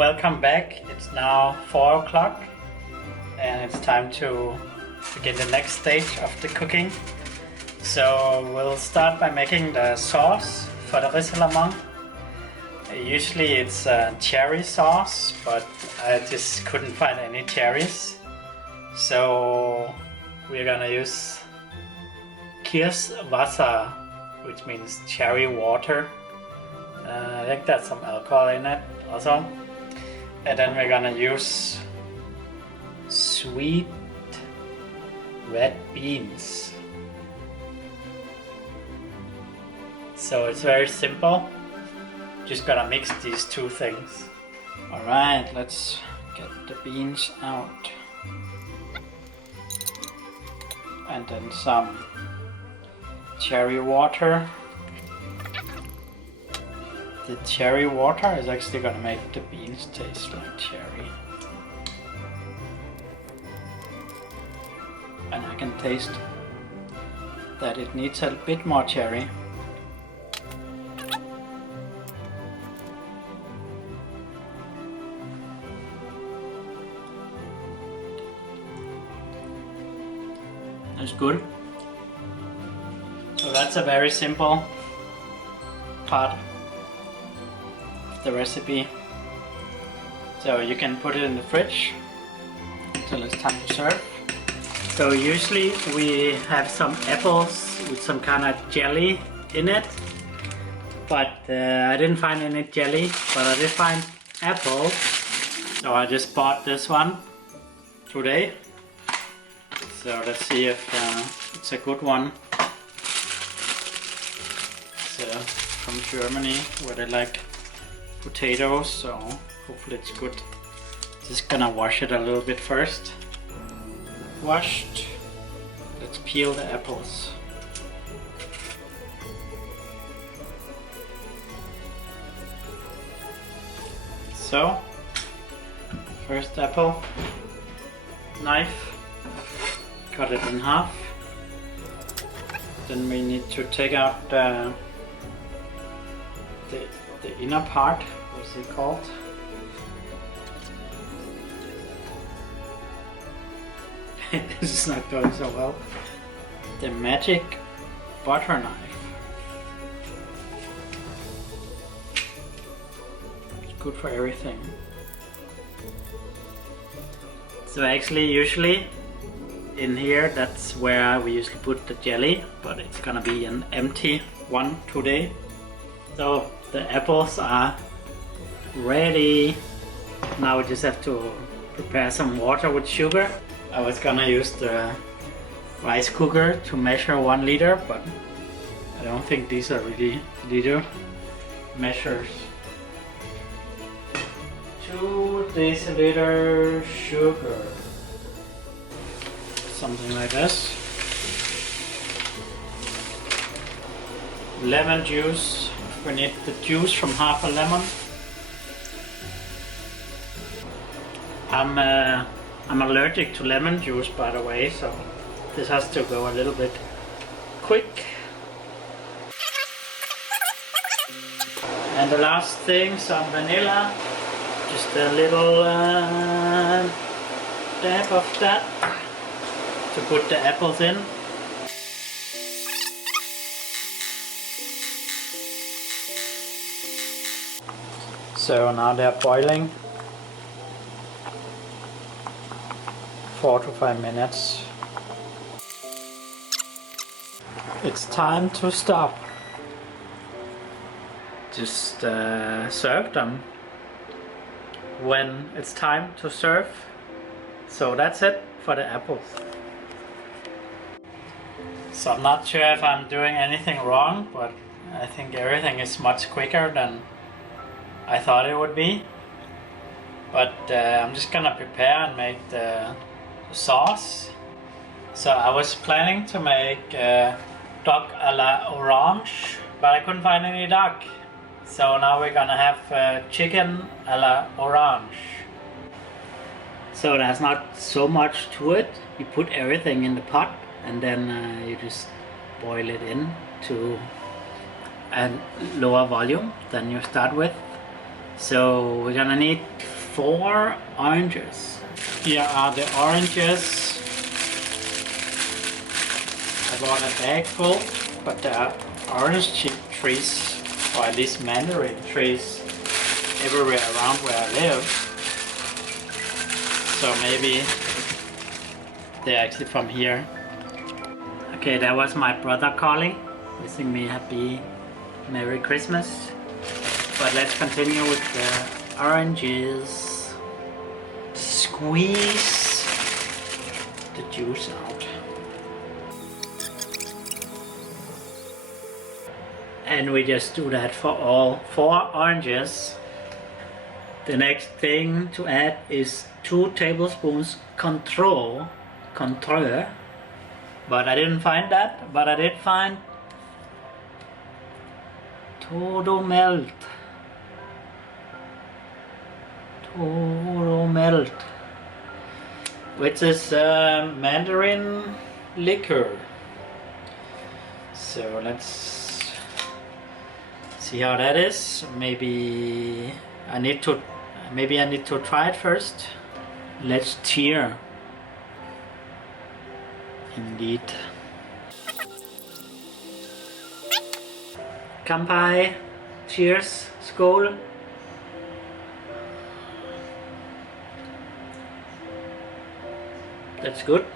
welcome back. It's now 4 o'clock and it's time to begin the next stage of the cooking. So we'll start by making the sauce for the risalamande. Usually it's cherry sauce, but I just couldn't find any cherries. So we're gonna use Kirswasser, which means cherry water. I think there's some alcohol in it also. And then we're gonna use sweet red beans. So it's very simple. Just gotta mix these two things. Alright, let's get the beans out. And then some cherry water. The cherry water is actually gonna make the beans taste like cherry. And I can taste that it needs a bit more cherry. That's good. So that's a very simple part of the recipe. So you can put it in the fridge until it's time to serve. So usually we have some apples with some kind of jelly in it, but I didn't find any jelly, but I did find apples. So I just bought this one today. So let's see if it's a good one. It's from Germany, where they like potatoes, so hopefully it's good. Just gonna wash it a little bit first. Washed. Let's peel the apples. So, first apple, knife. Cut it in half. Then we need to take out the inner part. What's it called? This is not going so well. The magic butter knife. It's good for everything. So actually, usually in here, that's where we usually put the jelly, but it's gonna be an empty one today. So the apples are ready. Now we just have to prepare some water with sugar. I was gonna use the rice cooker to measure 1 liter, but I don't think these are really liter measures. 2 deciliter sugar. Something like this. Lemon juice. We need the juice from half a lemon. I'm allergic to lemon juice, by the way, so this has to go a little bit quick. And the last thing, some vanilla. Just a little dab of that to put the apples in. So now they're boiling. 4 to 5 minutes. It's time to stop. Just serve them when it's time to serve. So that's it for the apples. So I'm not sure if I'm doing anything wrong, but I think everything is much quicker than I thought it would be. But I'm just gonna prepare and make the sauce. So I was planning to make duck à la orange, but I couldn't find any duck. So now we're gonna have chicken à la orange. So there's not so much to it. You put everything in the pot and then you just boil it in to a lower volume than you start with. So we're gonna need 4 oranges. Here are the oranges. I bought a bag full, but there are orange trees, or at least mandarin trees, everywhere around where I live. So maybe they're actually from here. Okay, that was my brother calling, wishing me happy Merry Christmas. But let's continue with the oranges. Squeeze the juice out. And we just do that for all 4 oranges. The next thing to add is 2 tablespoons control, but I didn't find that, but I did find Todo Melt, which is mandarin liquor. So let's see how that is. Maybe I need to try it first. Let's cheer. Indeed. Kampai. Cheers. Skål. That's good.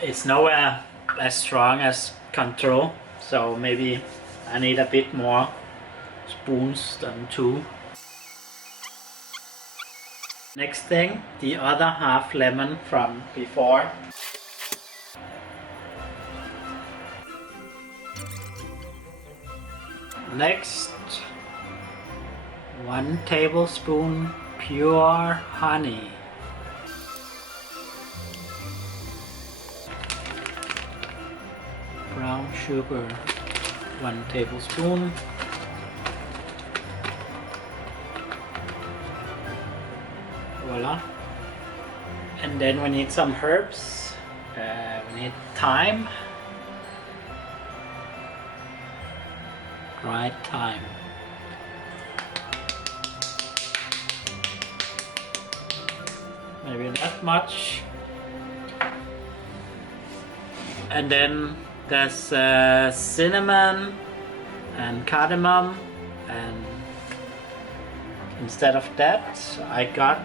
It's nowhere as strong as Control, so maybe I need a bit more spoons than 2. Next thing, the other half lemon from before. Next, 1 tablespoon pure honey. Brown sugar, 1 tablespoon. Voila. And then we need some herbs. We need thyme. Dried thyme. Maybe not much. And then there's cinnamon and cardamom, and instead of that I got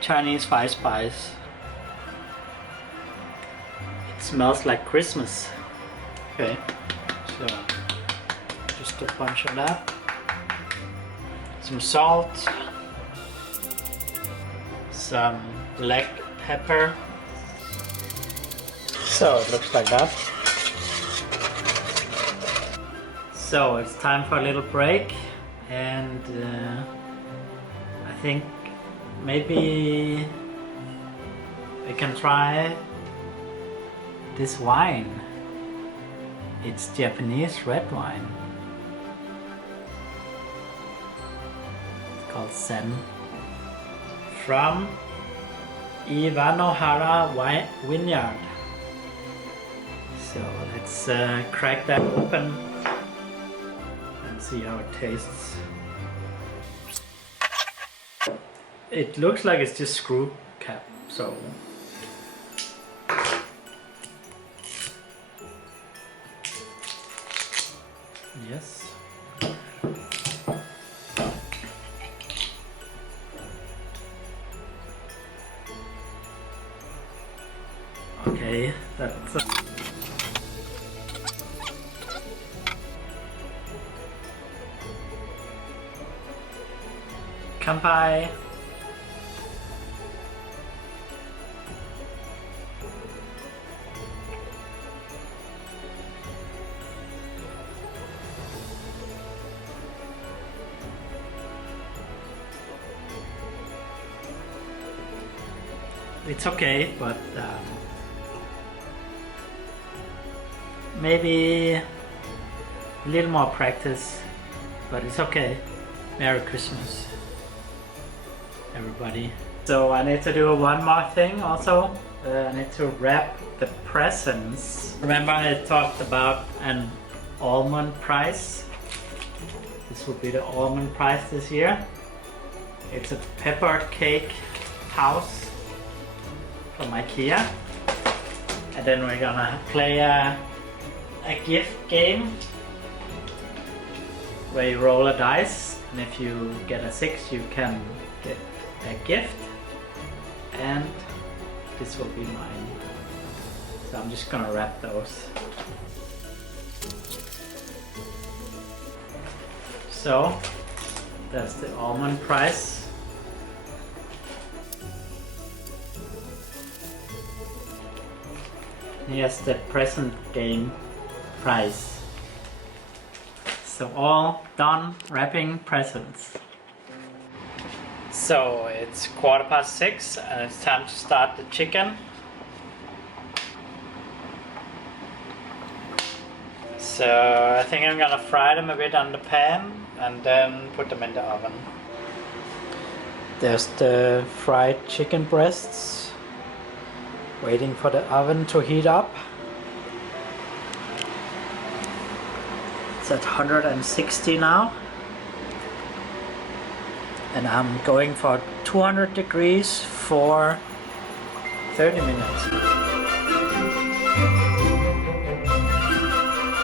Chinese spice. It smells like Christmas. Okay, so just a bunch of that. Some salt, some black pepper. So it looks like that. So it's time for a little break, and I think maybe we can try this wine. It's Japanese red wine. It's called Sen, from Ivanohara Vineyard. So let's crack that open and see how it tastes. It looks like it's just screw cap, so yes. Okay, that's Kampai. It's okay, but maybe a little more practice, but it's okay. Merry Christmas, everybody. So I need to do one more thing also. I need to wrap the presents. Remember I talked about an almond prize? This will be the almond prize this year. It's a pepper cake house from IKEA. And then we're gonna play a gift game where you roll a dice, and if you get a 6 you can get a gift, and this will be mine. So I'm just gonna wrap those. So that's the almond prize. Here's the present game prize. So all done wrapping presents. So it's 6:15 and it's time to start the chicken. So I think I'm gonna fry them a bit on the pan and then put them in the oven. There's the fried chicken breasts, waiting for the oven to heat up. It's at 160 now. And I'm going for 200 degrees for 30 minutes.